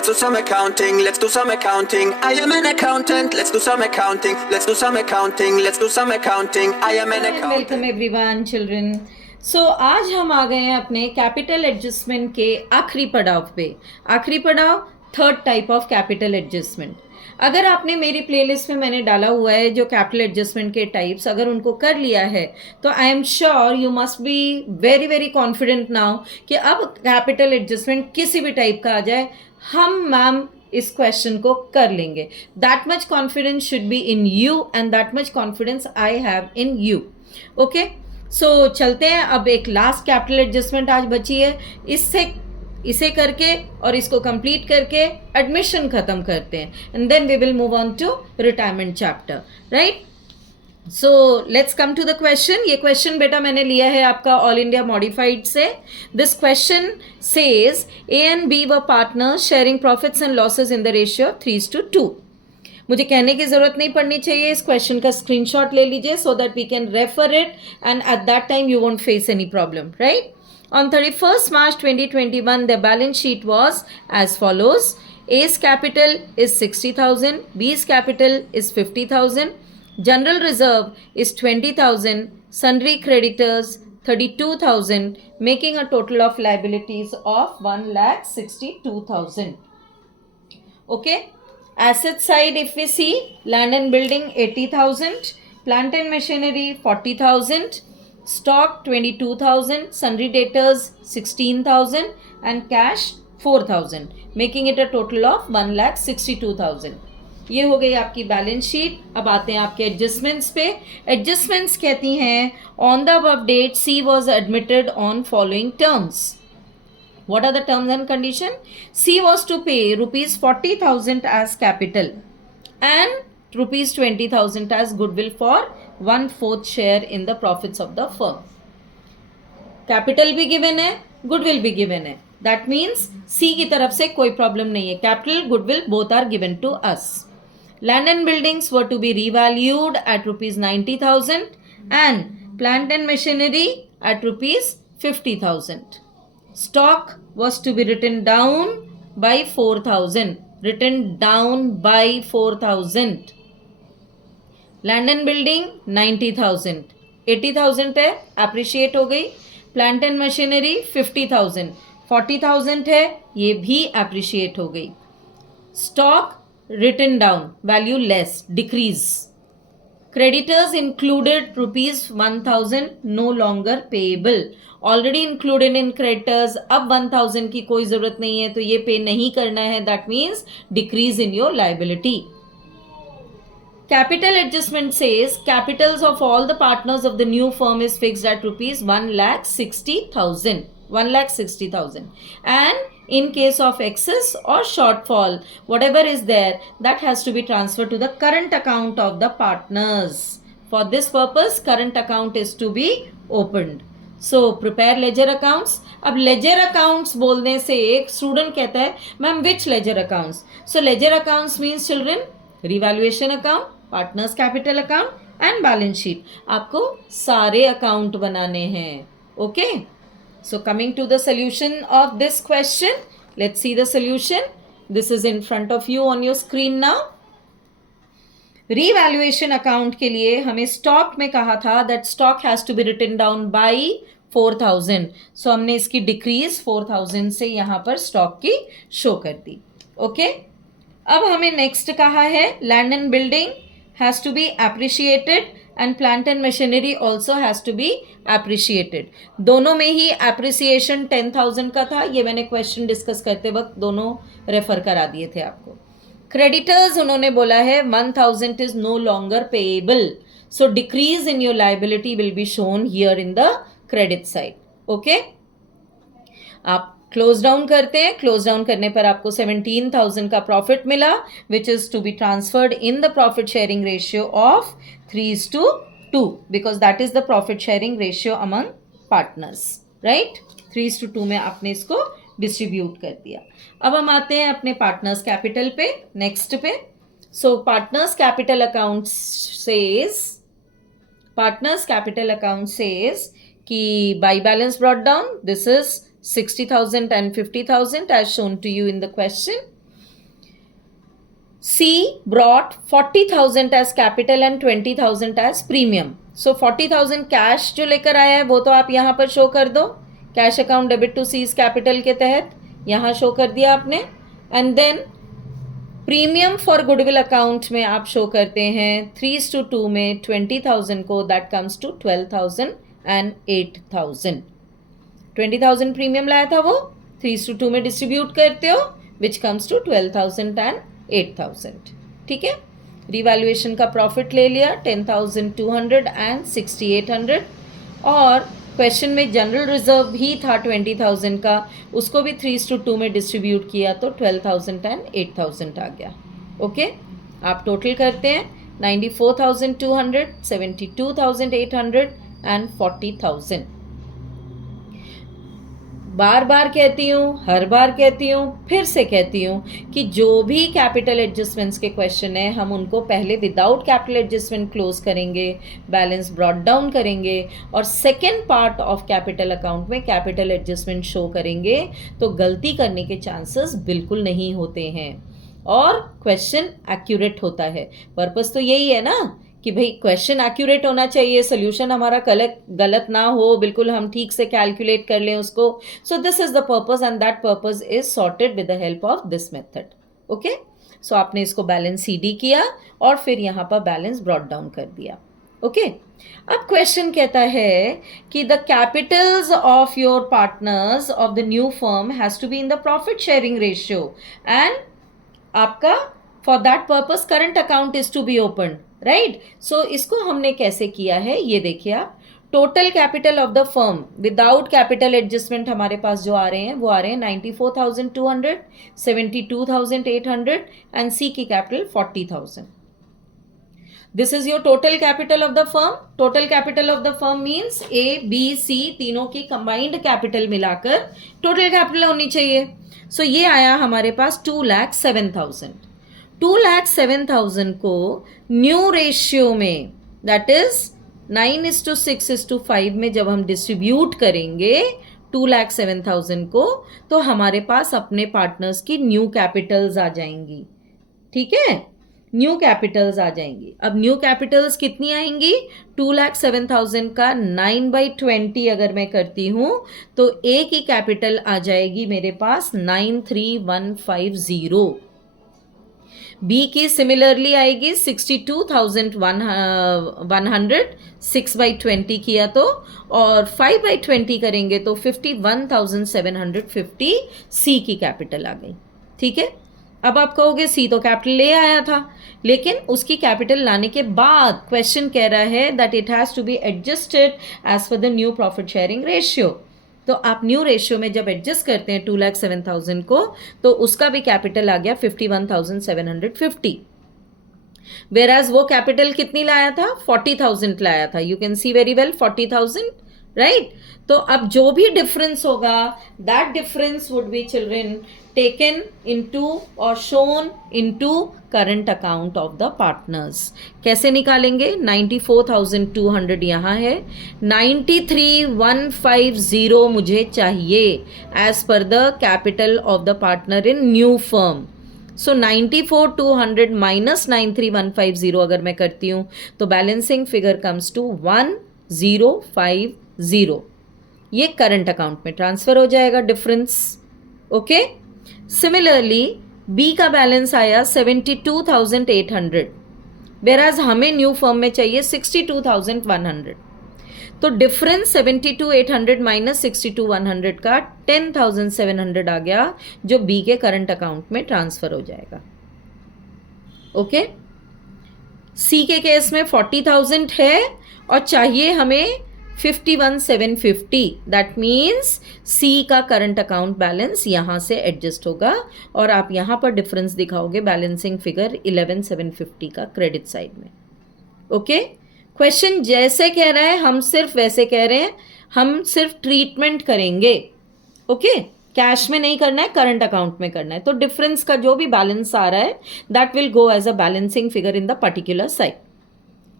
let's do some accounting, let's do some accounting. I am an accountant, let's do some accounting, let's do some accounting, let's do some accounting. I am an accountant. Welcome everyone children. So आज हम आ गए हैं अपने capital adjustment के आखिरी पड़ाव पे. आखिरी पड़ाव third type of capital adjustment. अगर आपने मेरी प्लेलिस्ट में मैंने डाला हुआ है जो कैपिटल एडजस्टमेंट के टाइप्स, अगर उनको कर लिया है तो I am sure you must be very very confident now कि अब कैपिटल एडजस्टमेंट किसी भी टाइप का आ जाए हम मैम इस क्वेश्चन को कर लेंगे. That much confidence should be in you and that much confidence I have in you. Okay, so चलते हैं. अब एक लास्ट कैपिटल एडजस्टमेंट आज बची है, इसे करके और इसको कंप्लीट करके एडमिशन खत्म करते हैं and then we will move on to retirement chapter. Right, so let's come to the question. ये क्वेश्चन बेटा मैंने लिया है आपका ऑल इंडिया मॉडिफाइड से. This question says A and B were partners sharing profits and losses in the ratio of 3:2. मुझे कहने की ज़रूरत नहीं पड़नी चाहिए, इस क्वेश्चन का स्क्रीनशॉट ले लीजिए so that we can refer it and at that time you won't face any problem. Right, on 31st March 2021 the balance sheet was as follows. A's capital is 60,000, B's capital is 50,000, general reserve is 20,000, sundry creditors 32,000, making a total of liabilities of 1,62,000. Okay, asset side if we see, land and building 80,000, plant and machinery 40,000, stock 22,000, sundry debtors 16,000 and cash 4,000, making it a total of 1,62,000. ये हो गई आपकी balance sheet. अब आते हैं आपके adjustments पे. Adjustments कहती हैं on the above date C was admitted on following terms. What are the terms and condition? C was to pay rupees 40,000 as capital and rupees 20,000 as goodwill for 1/4 share in the profits of the firm. Capital भी given है, goodwill भी given है. That means C की तरफ से कोई problem नहीं है. Capital goodwill both are given to us. Land and buildings were to be revalued at rupees 90,000 and plant and machinery at rupees 50,000. Stock was to be written down by 4,000. Written down by 4,000. Land and building 90,000, 80,000 है, appreciate हो गई. Plant and machinery 50,000, 40,000 है, ये भी appreciate हो गई. Stock written down, value less, decrease. Creditors included rupees 1,000, no longer payable. Already included in creditors, अब 1,000 की कोई जरूरत नहीं है तो ये पे नहीं करना है. That means decrease in your liability. Capital adjustment says capitals of all the partners of the new firm is fixed at rupees 1,60,000. 1,60,000. And in case of excess or shortfall, whatever is there, that has to be transferred to the current account of the partners. For this purpose, current account is to be opened. So prepare ledger accounts. अब ledger accounts बोलने से एक student कहता है ma'am which ledger accounts? So ledger accounts means children revaluation account, partners capital account and balance sheet. आपको सारे account बनाने हैं. Okay, so coming to the solution of this question, let's see the solution. This is in front of you on your screen now. Revaluation account के लिए हमें stock में कहा था that stock has to be written down by 4,000. So हमने इसकी decrease 4,000 से यहाँ पर स्टॉक की शो कर दी. ओके, अब हमें नेक्स्ट कहा है land and building has to be appreciated and plant and machinery also has to be appreciated. दोनों में ही appreciation 10,000 का था. ये मैंने क्वेश्चन डिस्कस करते वक्त दोनों रेफर करा दिए थे आपको. क्रेडिटर्स उन्होंने बोला है 1,000 is no longer payable. So decrease in your liability will be shown here in the credit side. Okay? आप क्लोज डाउन करते हैं. क्लोज डाउन करने पर आपको 17,000 का प्रॉफिट मिला which is to be transferred in the profit sharing ratio of 3:2 because that is the profit sharing ratio among partners. Right, 3:2 में आपने इसको डिस्ट्रीब्यूट कर दिया. अब हम आते हैं अपने पार्टनर्स कैपिटल पे, नेक्स्ट पे. सो पार्टनर्स कैपिटल अकाउंट सेज कि by balance brought down, this is 60,000 and 50,000 as shown to you in the question. C brought 40,000 as capital and 20,000 as premium. So 40,000 cash जो लेकर आया है वो तो आप यहाँ पर शो कर दो, cash account debit to C's capital के तहत यहाँ शो कर दिया आपने. And then premium for goodwill account में आप शो करते हैं 3:2 में 20,000 को, that comes to 12,000 and 8,000. 20,000 premium लाया था वो 3:2 में डिस्ट्रीब्यूट करते हो, विच कम्स टू 12,000 and 8,000. ठीक है. रिवैल्यूएशन का प्रॉफिट ले लिया 10,200 and 6,800. और क्वेश्चन में जनरल रिजर्व भी था 20,000 का, उसको भी 3:2 में डिस्ट्रीब्यूट किया तो 12,000 and 8,000 आ गया. ओके. आप टोटल करते हैं 94,200, 72,800 and 40,000. बार बार कहती हूँ, हर बार कहती हूँ, फिर से कहती हूँ कि जो भी कैपिटल एडजस्टमेंट्स के क्वेश्चन है हम उनको पहले विदाउट कैपिटल एडजस्टमेंट क्लोज करेंगे, बैलेंस ब्रॉट डाउन करेंगे और second part of capital account में कैपिटल एडजस्टमेंट शो करेंगे, तो गलती करने के चांसेस बिल्कुल नहीं होते हैं और क्वेश्चन एक्यूरेट होता है. पर्पस तो यही है ना कि भाई क्वेश्चन एक्यूरेट होना चाहिए, सोल्यूशन हमारा गलत ना हो, बिल्कुल हम ठीक से कैलकुलेट कर लें उसको. So this is the purpose and that purpose is sorted with the help of this method. Okay. So आपने इसको बैलेंस CD किया और फिर यहाँ पर बैलेंस ब्रॉट डाउन कर दिया. ओके. अब क्वेश्चन कहता है कि the capitals of your partners of the new firm has to be in the profit sharing ratio and आपका for that purpose current account is to be open, right. So इसको हमने कैसे किया है ये देखिए आप. Total capital of the firm without capital adjustment हमारे पास जो आ रहे हैं वो आ रहे हैं 94,200, 72,800 एंड सी की capital 40,000. This is your total capital of the firm. Total capital of the firm means ABC तीनों की कंबाइंड कैपिटल मिलाकर टोटल कैपिटल होनी चाहिए. सो ये आया हमारे पास 2,07,000. 2,07,000 को न्यू रेशियो में दैट इज 9:6:5 में जब हम डिस्ट्रीब्यूट करेंगे 2,07,000 को, तो हमारे पास अपने पार्टनर्स की न्यू कैपिटल्स आ जाएंगी. ठीक है. न्यू कैपिटल्स आ जाएंगी. अब न्यू कैपिटल्स कितनी आएंगी? 2,07,000 का 9/20 अगर मैं करती हूँ तो ए की कैपिटल आ जाएगी मेरे पास 93,150. बी की सिमिलरली आएगी 62,100, 6/20 किया तो, और 5/20 करेंगे तो 51,750 सी की कैपिटल आ गई. ठीक है. अब आप कहोगे सी तो कैपिटल ले आया था, लेकिन उसकी कैपिटल लाने के बाद क्वेश्चन कह रहा है that it has to be adjusted as per the new profit sharing ratio. तो आप न्यू रेशियो में जब एडजस्ट करते हैं 2,07,000 को, तो उसका भी कैपिटल आ गया 51,750. वेराज वो कैपिटल कितनी लाया था? 40,000 लाया था. You can see very well 40,000, right. तो अब जो भी डिफरेंस होगा that difference would be children taken into और shown into current account of the partners. कैसे निकालेंगे? 94,200 यहाँ है, 93,150 मुझे चाहिए as per the capital of the partner in new firm. So 94,200 minus 93,150 अगर मैं करती हूँ तो बैलेंसिंग फिगर कम्स टू 1,050. ये करंट अकाउंट में ट्रांसफर हो जाएगा डिफरेंस. ओके. सिमिलरली बी का बैलेंस आया 72,800, वेराज हमें न्यू फर्म में चाहिए 62,100. तो डिफरेंस 72,800 माइनस 62,100 का 10,700 आ गया, जो बी के करंट अकाउंट में ट्रांसफर हो जाएगा. ओके. सी के केस में 40,000 है और चाहिए हमें 51,750. दैट मीन्स सी का करंट अकाउंट बैलेंस यहाँ से एडजस्ट होगा और आप यहाँ पर डिफरेंस दिखाओगे बैलेंसिंग फिगर 11,750 का क्रेडिट साइड में. ओके. क्वेश्चन जैसे कह रहा है हम सिर्फ वैसे कह रहे हैं, हम सिर्फ ट्रीटमेंट करेंगे. ओके. कैश में नहीं करना है, करंट अकाउंट में करना है. तो डिफरेंस का जो भी बैलेंस आ रहा है that will go as a balancing figure in the particular side.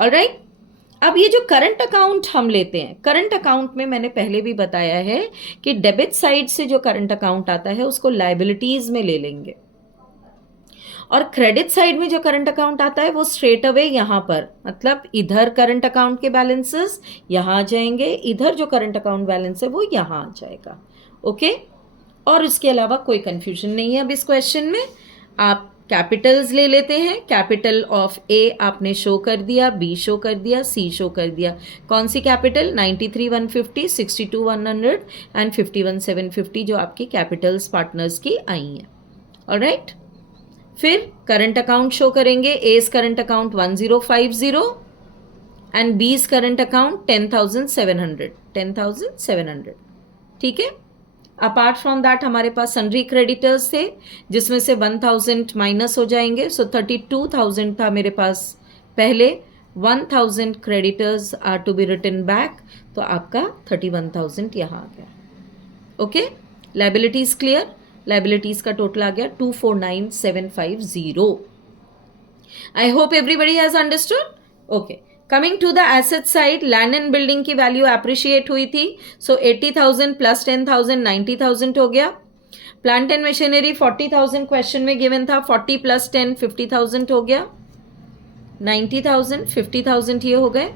Alright. अब ये जो करंट अकाउंट हम लेते हैं, करंट अकाउंट में मैंने पहले भी बताया है कि डेबिट साइड से जो करंट अकाउंट आता है उसको लायबिलिटीज में ले लेंगे और क्रेडिट साइड में जो करंट अकाउंट आता है वो स्ट्रेट अवे यहाँ पर, मतलब इधर करंट अकाउंट के बैलेंसेस यहाँ आ जाएंगे, इधर जो करंट अकाउंट बैलेंस है वो यहाँ आ जाएगा। ओके, और इसके अलावा कोई कंफ्यूजन नहीं है अब इस क्वेश्चन में। आप कैपिटल्स ले लेते हैं, कैपिटल ऑफ ए आपने शो कर दिया, बी शो कर दिया, सी शो कर दिया। कौन सी कैपिटल? 93,150, 62,100 एंड 51,750 जो आपकी कैपिटल्स पार्टनर्स की आई हैं। ऑलराइट, फिर करंट अकाउंट शो करेंगे। एज करंट अकाउंट 1050 एंड बीज करंट अकाउंट 10,700। ठीक है। अपार्ट फ्रॉम दैट हमारे पास सन्ड्री क्रेडिटर्स थे जिसमें से 1,000 माइनस हो जाएंगे, सो 32,000 था मेरे पास पहले। 1,000 creditors are to be written back, तो आपका 31,000 यहाँ आ गया। Okay, liabilities clear? लाइबिलिटीज का टोटल आ गया 249,750। I hope everybody has understood. Okay, coming to the asset side, land and building की वैल्यू अप्रिशिएट हुई थी, सो 80,000 प्लस 10,000 90,000 हो गया। प्लांट एंड मशीनरी 40,000 क्वेश्चन में गिवन था, 40 प्लस 10 50,000 हो गया, 90,000 50,000 ये हो गए।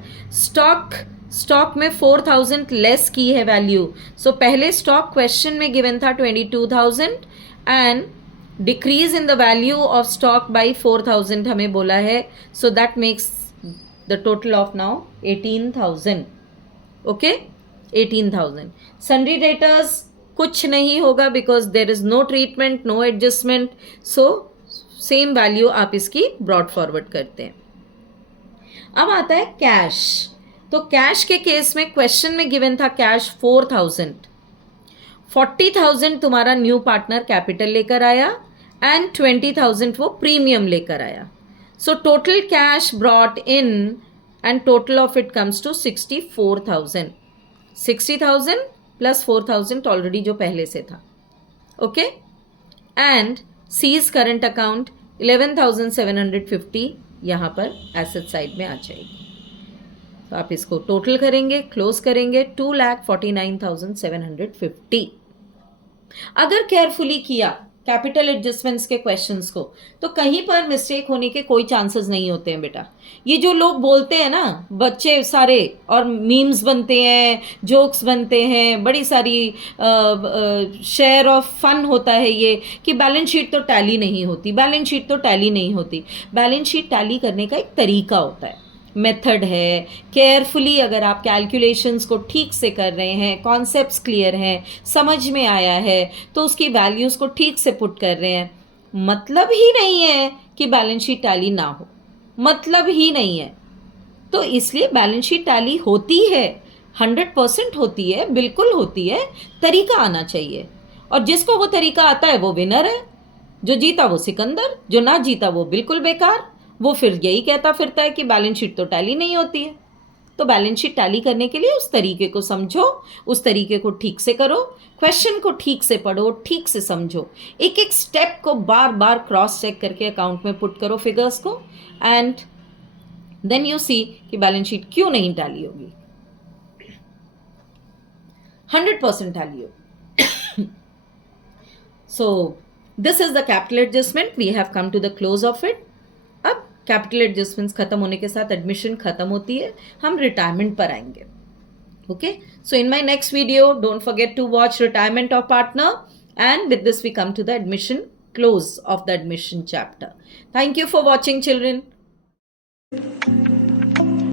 स्टॉक में 4,000 लेस की है वैल्यू, सो पहले स्टॉक क्वेश्चन में गिवन था 22,000 and decrease in the value of stock by 4,000 हमें बोला है, so that makes the total of now 18,000. okay, 18,000. sundry debtors कुछ नहीं होगा because there is no treatment, no adjustment, so same value आप इसकी brought forward करते हैं। अब आता है कैश। तो कैश के केस में क्वेश्चन में गिवन था कैश 4,000, 40,000 तुम्हारा न्यू पार्टनर कैपिटल लेकर आया एंड 20,000 वो प्रीमियम लेकर आया। So total cash brought in and total of it comes to 64,000. 60,000 plus 4,000 already जो पहले से था। Okay? And C's current account 11,750 यहाँ पर asset side में आ जाएगी। तो आप इसको टोटल करेंगे, क्लोज करेंगे, 2,49,750। अगर केयरफुली किया कैपिटल एडजस्टमेंट्स के क्वेश्चंस को तो कहीं पर मिस्टेक होने के कोई चांसेस नहीं होते हैं बेटा। ये जो लोग बोलते हैं ना बच्चे सारे, और मीम्स बनते हैं, जोक्स बनते हैं, बड़ी सारी शेयर ऑफ फन होता है ये कि बैलेंस शीट तो टैली नहीं होती, बैलेंस शीट तो टैली नहीं होती। बैलेंस शीट टैली करने का एक तरीका होता है, मेथड है। केयरफुली अगर आप कैलकुलेशंस को ठीक से कर रहे हैं, कॉन्सेप्ट्स क्लियर हैं, समझ में आया है, तो उसकी वैल्यूज़ को ठीक से पुट कर रहे हैं, मतलब ही नहीं है कि बैलेंस शीट टैली ना हो, मतलब ही नहीं है। तो इसलिए बैलेंस शीट टैली होती है, 100% होती है, बिल्कुल होती है, तरीका आना चाहिए। और जिसको वो तरीका आता है वो विनर है, जो जीता वो सिकंदर, जो ना जीता वो बिल्कुल बेकार। वो फिर यही कहता फिरता है कि बैलेंस शीट तो टैली नहीं होती है। तो बैलेंस शीट टैली करने के लिए उस तरीके को समझो, उस तरीके को ठीक से करो, क्वेश्चन को ठीक से पढ़ो, ठीक से समझो, एक एक स्टेप को बार बार क्रॉस चेक करके अकाउंट में पुट करो फिगर्स को, एंड देन यू सी कि बैलेंस शीट क्यों नहीं टैली होगी। 100% टैली होगी। So this is the capital adjustment, we have come to the close of it. अब कैपिटल एडजस्टमेंट्स खत्म होने के साथ एडमिशन खत्म होती है, हम रिटायरमेंट पर आएंगे। Okay, so in my next video don't forget to watch retirement of partner, and with this we come to the admission close of the admission chapter. Thank you for watching children.